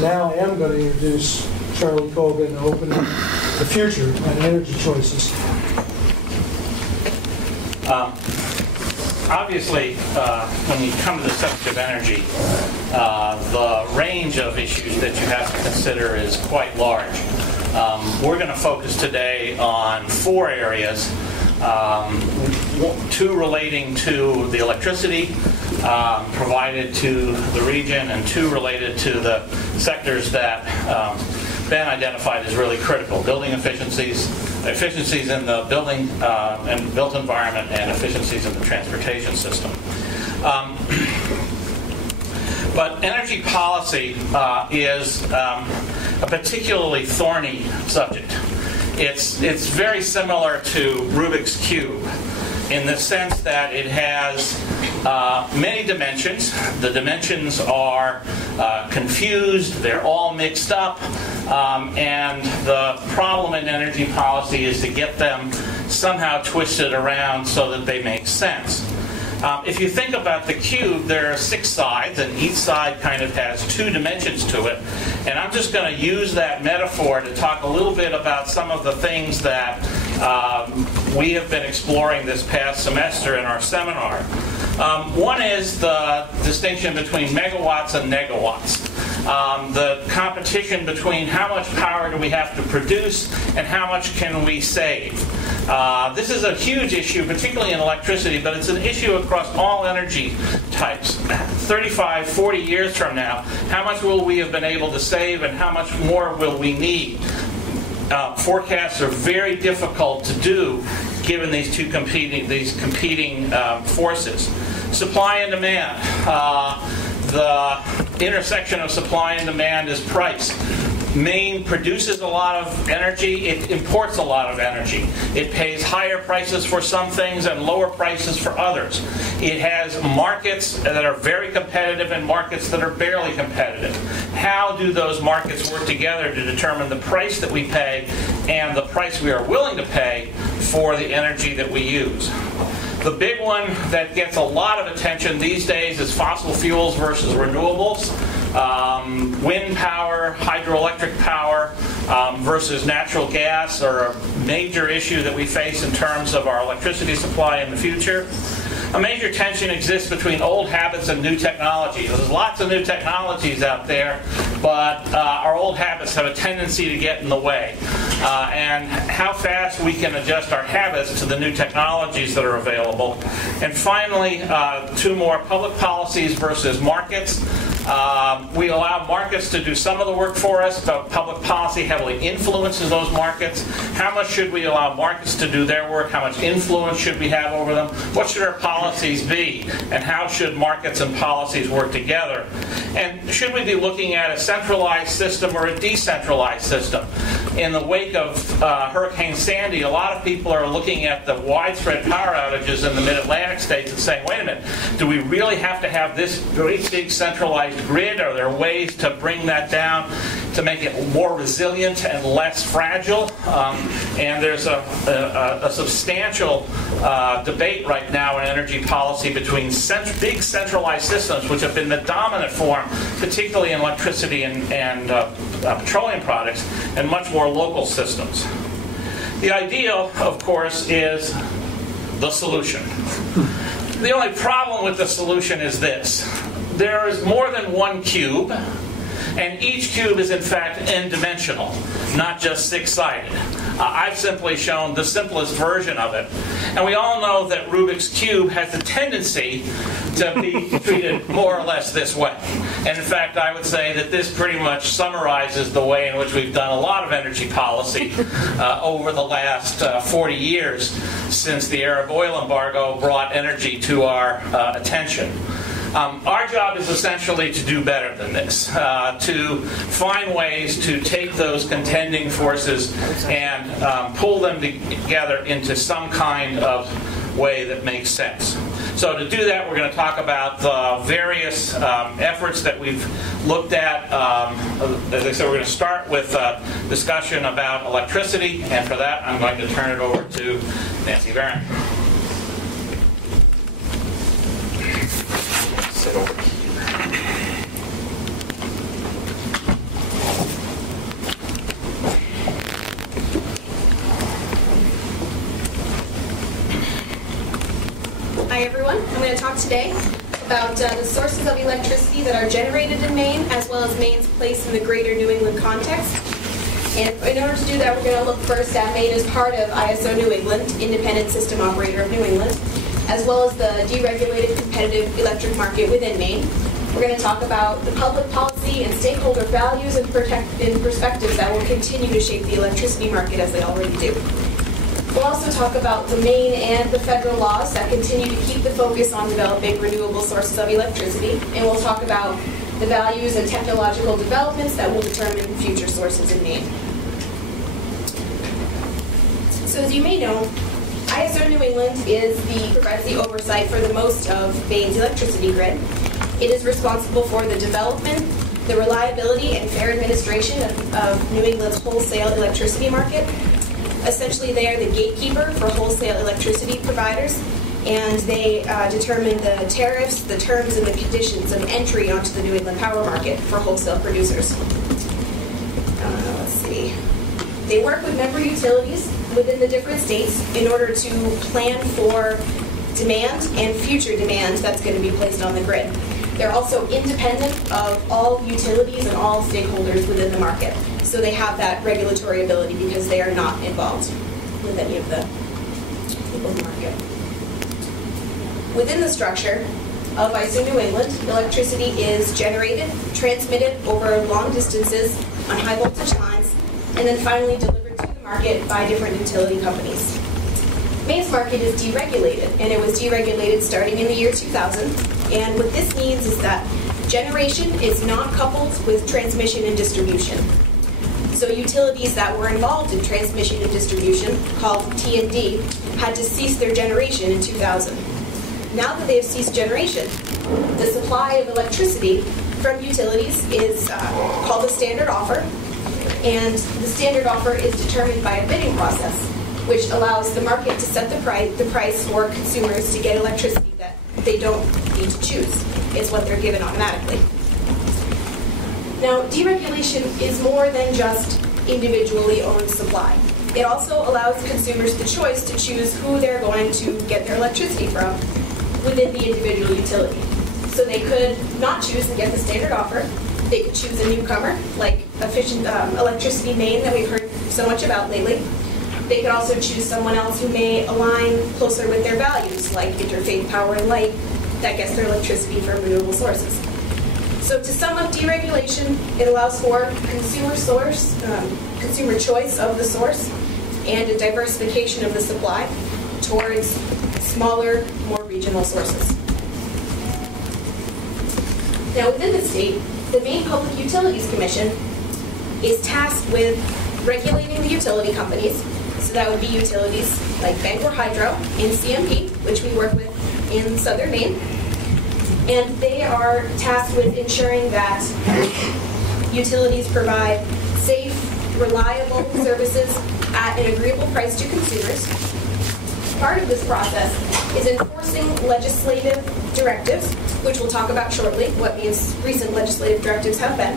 Now I am going to introduce Charlie Colgan to open up the future and energy choices. Obviously, when you come to the subject of energy, the range of issues that you have to consider is quite large. We're going to focus today on 4 areas, 2 relating to the electricity provided to the region, and 2 related to the sectors that Ben identified as really critical: building efficiencies in the building and built environment, and efficiencies in the transportation system. But energy policy is a particularly thorny subject. It's very similar to Rubik's Cube in the sense that it has many dimensions. The dimensions are confused, they're all mixed up, and the problem in energy policy is to get them somehow twisted around so that they make sense. If you think about the cube, there are 6 sides, and each side kind of has 2 dimensions to it. And I'm just going to use that metaphor to talk a little bit about some of the things that we have been exploring this past semester in our seminar. One is the distinction between megawatts and negawatts. The competition between how much power do we have to produce and how much can we save. This is a huge issue, particularly in electricity, but it's an issue across all energy types. 35, 40 years from now, how much will we have been able to save and how much more will we need? Forecasts are very difficult to do given these competing forces. Supply and demand. The intersection of supply and demand is price. Maine produces a lot of energy, it imports a lot of energy. It pays higher prices for some things and lower prices for others. It has markets that are very competitive and markets that are barely competitive. How do those markets work together to determine the price that we pay and the price we are willing to pay for the energy that we use? The big one that gets a lot of attention these days is fossil fuels versus renewables. Wind power, hydroelectric power versus natural gas are a major issue that we face in terms of our electricity supply in the future. A major tension exists between old habits and new technology. There's lots of new technologies out there, but our old habits have a tendency to get in the way. And how fast we can adjust our habits to the new technologies that are available. And finally, 2 more: public policies versus markets. We allow markets to do some of the work for us, but public policy heavily influences those markets. How much should we allow markets to do their work? How much influence should we have over them? What should our policies be? And how should markets and policies work together? And should we be looking at a centralized system or a decentralized system? In the wake of Hurricane Sandy, a lot of people are looking at the widespread power outages in the mid-Atlantic states and saying, wait a minute, do we really have to have this great big centralized grid? Are there ways to bring that down to make it more resilient and less fragile? And there's a substantial debate right now in energy policy between big centralized systems, which have been the dominant form, particularly in electricity and petroleum products, and much more local systems. The ideal, of course, is the solution. The only problem with the solution is this. There is more than one cube, and each cube is in fact n-dimensional, not just 6-sided. I've simply shown the simplest version of it. And we all know that Rubik's Cube has a tendency to be treated more or less this way. And in fact, I would say that this pretty much summarizes the way in which we've done a lot of energy policy over the last 40 years since the Arab oil embargo brought energy to our attention. Our job is essentially to do better than this, to find ways to take those contending forces and pull them together into some kind of way that makes sense. So to do that, we're going to talk about the various efforts that we've looked at. As I said, we're going to start with a discussion about electricity, and for that, I'm going to turn it over to Nancy Varin. Sit over here. going to talk today about the sources of electricity that are generated in Maine, as well as Maine's place in the greater New England context. And in order to do that, we're going to look first at Maine as part of ISO New England, Independent System Operator of New England, as well as the deregulated competitive electric market within Maine. We're going to talk about the public policy and stakeholder values and perspectives that will continue to shape the electricity market as they already do. We'll also talk about the Maine and the federal laws that continue to keep the focus on developing renewable sources of electricity, and we'll talk about the values and technological developments that will determine future sources in Maine. So as you may know, ISO New England provides the oversight for the most of Maine's electricity grid. It is responsible for the development, the reliability, and fair administration of New England's wholesale electricity market. Essentially, they are the gatekeeper for wholesale electricity providers, and they determine the tariffs, the terms, and the conditions of entry onto the New England power market for wholesale producers. Let's see. They work with member utilities within the different states in order to plan for demand and future demand that's going to be placed on the grid. They're also independent of all utilities and all stakeholders within the market. So they have that regulatory ability because they are not involved with any of the people in the market. Within the structure of ISO New England, electricity is generated, transmitted over long distances on high voltage lines, and then finally delivered to the market by different utility companies. Maine's market is deregulated, and it was deregulated starting in the year 2000. And what this means is that generation is not coupled with transmission and distribution. So utilities that were involved in transmission and distribution, called T&D, had to cease their generation in 2000. Now that they have ceased generation, the supply of electricity from utilities is called a standard offer, and the standard offer is determined by a bidding process, which allows the market to set the price for consumers to get electricity that they don't need to choose. It's what they're given automatically. Now, deregulation is more than just individually owned supply. It also allows consumers the choice to choose who they're going to get their electricity from within the individual utility. So they could not choose and get the standard offer. They could choose a newcomer, like Efficient Electricity Maine that we've heard so much about lately. They could also choose someone else who may align closer with their values, like Interfaith Power and Light, that gets their electricity from renewable sources. So to sum up deregulation, it allows for consumer choice of the source, and a diversification of the supply towards smaller, more regional sources. Now within the state, the Maine Public Utilities Commission is tasked with regulating the utility companies. So that would be utilities like Bangor Hydro and CMP, which we work with in southern Maine. And they are tasked with ensuring that utilities provide safe, reliable services at an agreeable price to consumers. Part of this process is enforcing legislative directives, which we'll talk about shortly, what these recent legislative directives have been.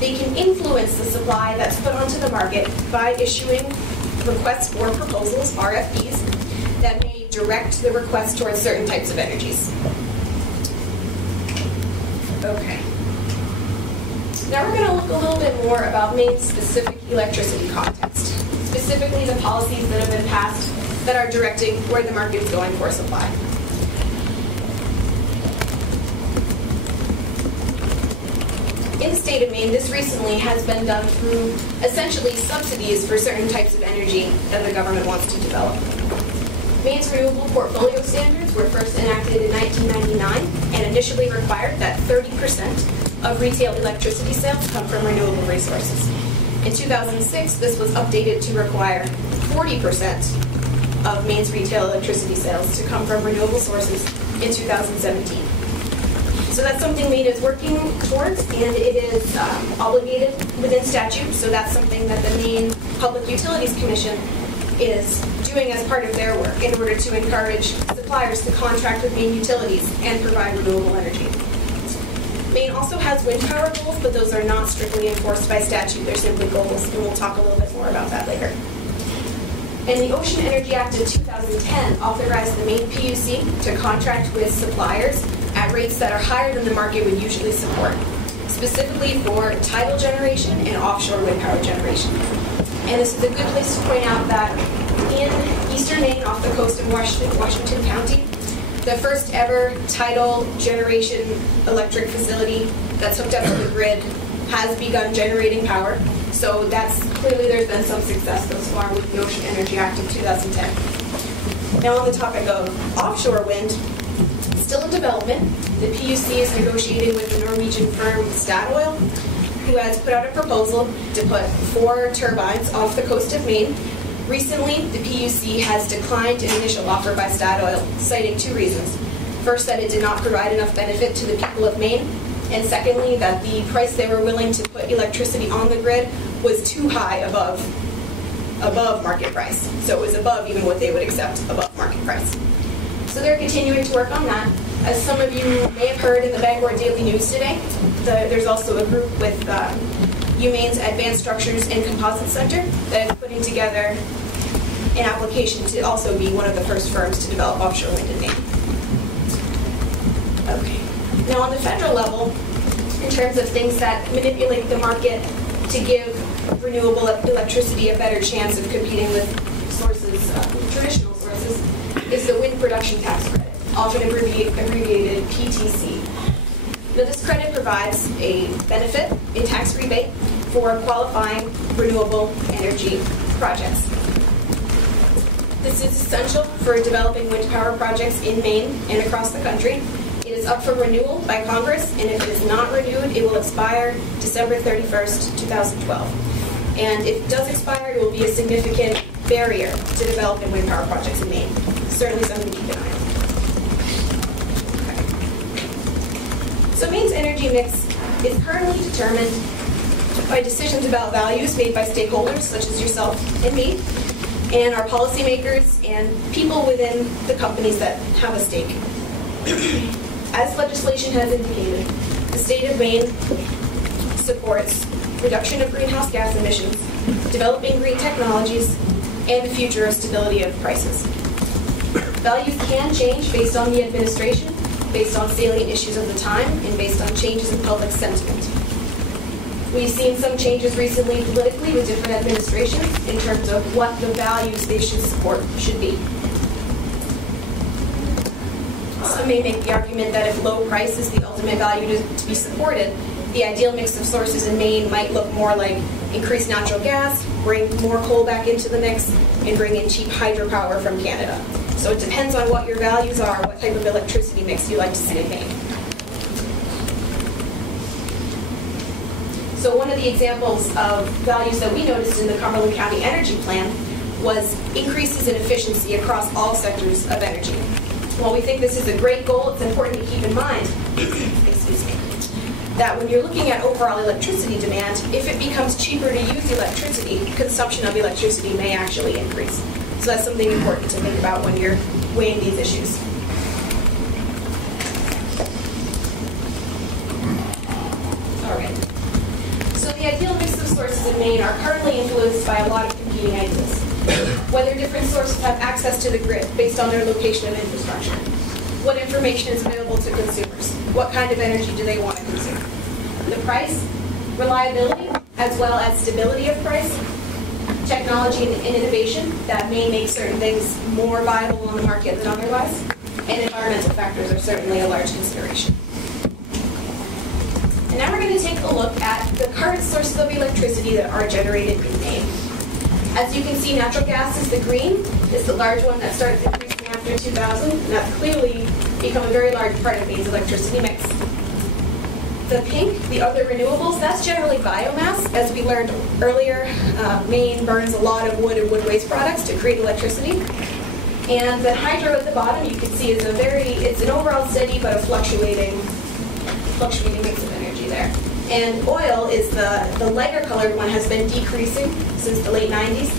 They can influence the supply that's put onto the market by issuing requests for proposals, RFPs, that may direct the request towards certain types of energies. Okay. Now we're going to look a little bit more about Maine's specific electricity context, specifically the policies that have been passed that are directing where the market is going for supply. In the state of Maine, this recently has been done through essentially subsidies for certain types of energy that the government wants to develop. Maine's renewable portfolio standards were first enacted in 1999 and initially required that 30% of retail electricity sales come from renewable resources. In 2006, this was updated to require 40% of Maine's retail electricity sales to come from renewable sources in 2017. So that's something Maine is working towards, and it is obligated within statute, so that's something that the Maine Public Utilities Commission is doing as part of their work in order to encourage suppliers to contract with Maine utilities and provide renewable energy. Maine also has wind power goals, but those are not strictly enforced by statute. They're simply goals, and we'll talk a little bit more about that later. And the Ocean Energy Act of 2010 authorized the Maine PUC to contract with suppliers at rates that are higher than the market would usually support, specifically for tidal generation and offshore wind power generation. And this is a good place to point out that in eastern Maine, off the coast of Washington County, the first ever tidal generation electric facility that's hooked up to the grid has begun generating power. So that's clearly there's been some success thus far with the Ocean Energy Act of 2010. Now on the topic of offshore wind, still in development, the PUC is negotiating with the Norwegian firm Statoil, who has put out a proposal to put 4 turbines off the coast of Maine. Recently, the PUC has declined an initial offer by Statoil, citing 2 reasons. First, that it did not provide enough benefit to the people of Maine, and secondly, that the price they were willing to put electricity on the grid was too high above market price. So it was above even what they would accept above market price. So they're continuing to work on that. As some of you may have heard in the Bangor Daily News today, there's also a group with UMaine's Advanced Structures and Composites Center that is putting together an application to also be one of the first firms to develop offshore wind in Maine. Okay. Now on the federal level, in terms of things that manipulate the market to give renewable electricity a better chance of competing with sources, traditional sources, is the Wind Production Tax Credit, often abbreviated PTC. Now this credit provides a benefit, a tax rebate, for qualifying renewable energy projects. This is essential for developing wind power projects in Maine and across the country. It is up for renewal by Congress, and if it is not renewed, it will expire December 31st, 2012. And if it does expire, it will be a significant barrier to developing wind power projects in Maine. Certainly something to keep an eye on. Okay. So Maine's energy mix is currently determined by decisions about values made by stakeholders, such as yourself and me, and our policymakers and people within the companies that have a stake. As legislation has indicated, the state of Maine supports reduction of greenhouse gas emissions, developing green technologies, and the future of stability of prices. Values can change based on the administration, based on salient issues of the time, and based on changes in public sentiment. We've seen some changes recently politically with different administrations in terms of what the values they should support should be. Some may make the argument that if low price is the ultimate value to be supported, the ideal mix of sources in Maine might look more like increased natural gas, bring more coal back into the mix, and bring in cheap hydropower from Canada. So it depends on what your values are, what type of electricity mix you like to see in Maine. So one of the examples of values that we noticed in the Cumberland County Energy Plan was increases in efficiency across all sectors of energy. While we think this is a great goal, it's important to keep in mind, excuse me, that when you're looking at overall electricity demand, if it becomes cheaper to use electricity, consumption of electricity may actually increase. So that's something important to think about when you're weighing these issues. All right. So the ideal mix of sources in Maine are currently influenced by a lot of competing ideas. Whether different sources have access to the grid based on their location and infrastructure. What information is available to consumers? What kind of energy do they want to consume? The price, reliability, as well as stability of price, technology and innovation that may make certain things more viable on the market than otherwise, and environmental factors are certainly a large consideration. And now we're going to take a look at the current sources of electricity that are generated in Maine. As you can see, natural gas is the green. It's the large one that starts increasing after 2000, and that's clearly become a very large part of Maine's electricity mix. The pink, the other renewables, that's generally biomass. As we learned earlier, Maine burns a lot of wood and wood waste products to create electricity. And the hydro at the bottom, you can see, is it's an overall steady but a fluctuating mix of energy there. And oil is the lighter colored one, has been decreasing since the late 90s.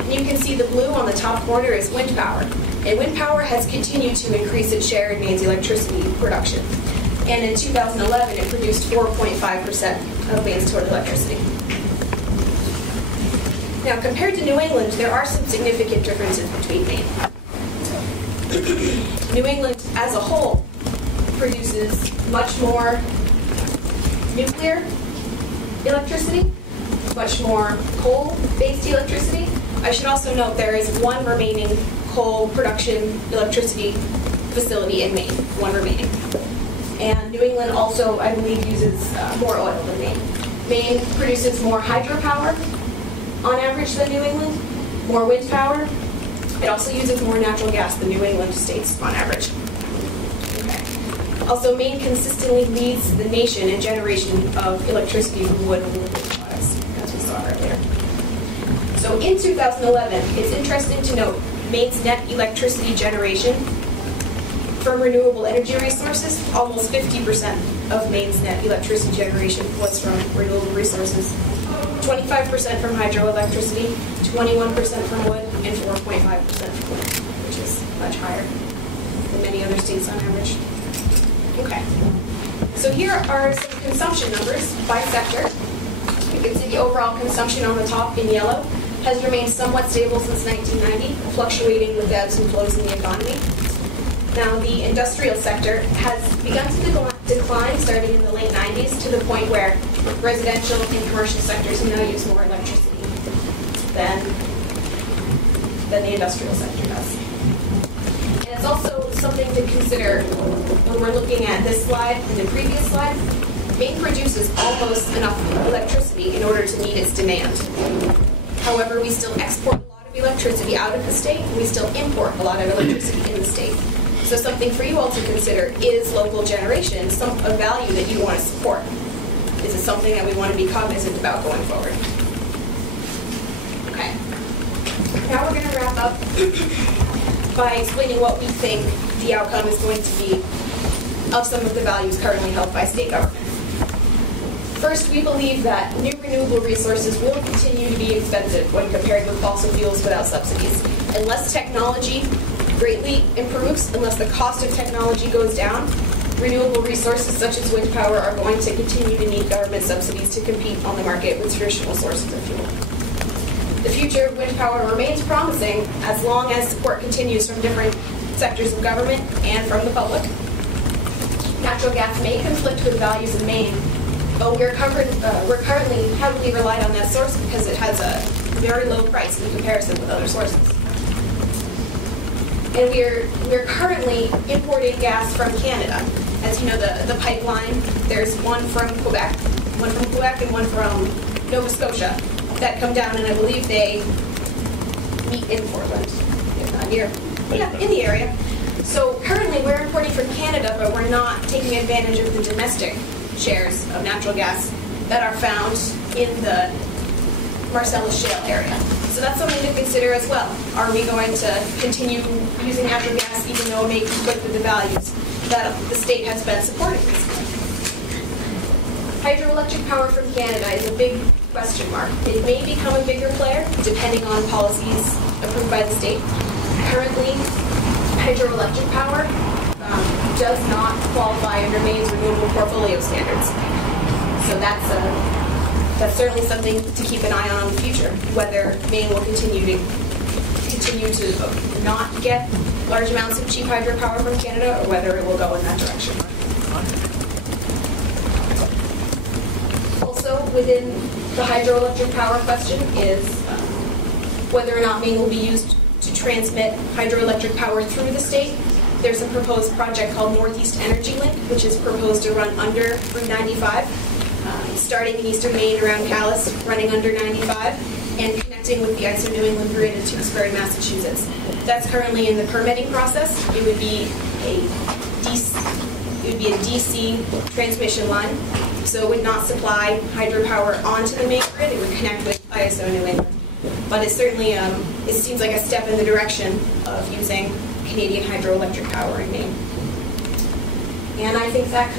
And you can see the blue on the top corner is wind power. And wind power has continued to increase its share in Maine's electricity production. And in 2011, it produced 4.5% of Maine's total electricity. Now, compared to New England, there are some significant differences between Maine. New England, as a whole, produces much more nuclear electricity, much more coal-based electricity. I should also note there is one remaining coal production electricity facility in Maine, one remaining. And New England also, I believe, uses more oil than Maine. Maine produces more hydropower on average than New England, more wind power. It also uses more natural gas than New England states on average. Okay. Also, Maine consistently leads the nation in generation of electricity from wood and renewable products, as we saw earlier. So in 2011, it's interesting to note Maine's net electricity generation from renewable energy resources, almost 50% of Maine's net electricity generation was from renewable resources. 25% from hydroelectricity, 21% from wood, and 4.5% from wind, which is much higher than many other states on average. Okay. So here are some consumption numbers by sector. You can see the overall consumption on the top in yellow has remained somewhat stable since 1990, fluctuating with ebbs and flows in the economy. Now, the industrial sector has begun to decline starting in the late 90s to the point where residential and commercial sectors now use more electricity than the industrial sector does. And it's also something to consider when we're looking at this slide and the previous slide. Maine produces almost enough electricity in order to meet its demand. However, we still export a lot of electricity out of the state, and we still import a lot of electricity in the state. So something for you all to consider is local generation, a value that you want to support. Is it something that we want to be cognizant about going forward? Okay. Now we're going to wrap up by explaining what we think the outcome is going to be of some of the values currently held by state government. First, we believe that new renewable resources will continue to be expensive when compared with fossil fuels without subsidies. Unless technology greatly improves, unless the cost of technology goes down, renewable resources such as wind power are going to continue to need government subsidies to compete on the market with traditional sources of fuel. The future of wind power remains promising as long as support continues from different sectors of government and from the public. Natural gas may conflict with values in Maine, but we're currently heavily relied on that source because it has a very low price in comparison with other sources. And we're currently importing gas from Canada. As you know, the pipeline, there's one from Quebec and one from Nova Scotia that come down, and I believe they meet in Portland, if not here. Yeah, in the area. So currently we're importing from Canada, but we're not taking advantage of the domestic shares of natural gas that are found in the Marcellus Shale area. So that's something to consider as well. Are we going to continue using natural gas even though it may conflict with the values that the state has been supporting recently? Hydroelectric power from Canada is a big question mark. It may become a bigger player depending on policies approved by the state. Currently, hydroelectric power does not qualify under Maine's renewable portfolio standards. So that's certainly something to keep an eye on in the future, whether Maine will continue to not get large amounts of cheap hydropower from Canada, or whether it will go in that direction. Also, within the hydroelectric power question is whether or not Maine will be used to transmit hydroelectric power through the state. There's a proposed project called Northeast Energy Link, which is proposed to run under Route 95, starting in eastern Maine around Calais, running under 95, and connecting with the ISO New England grid in Tewksbury, Massachusetts. That's currently in the permitting process. It would be a DC transmission line, so it would not supply hydropower onto the Maine grid. It would connect with ISO New England. But it certainly it seems like a step in the direction of using Canadian hydroelectric power in Maine. And I think that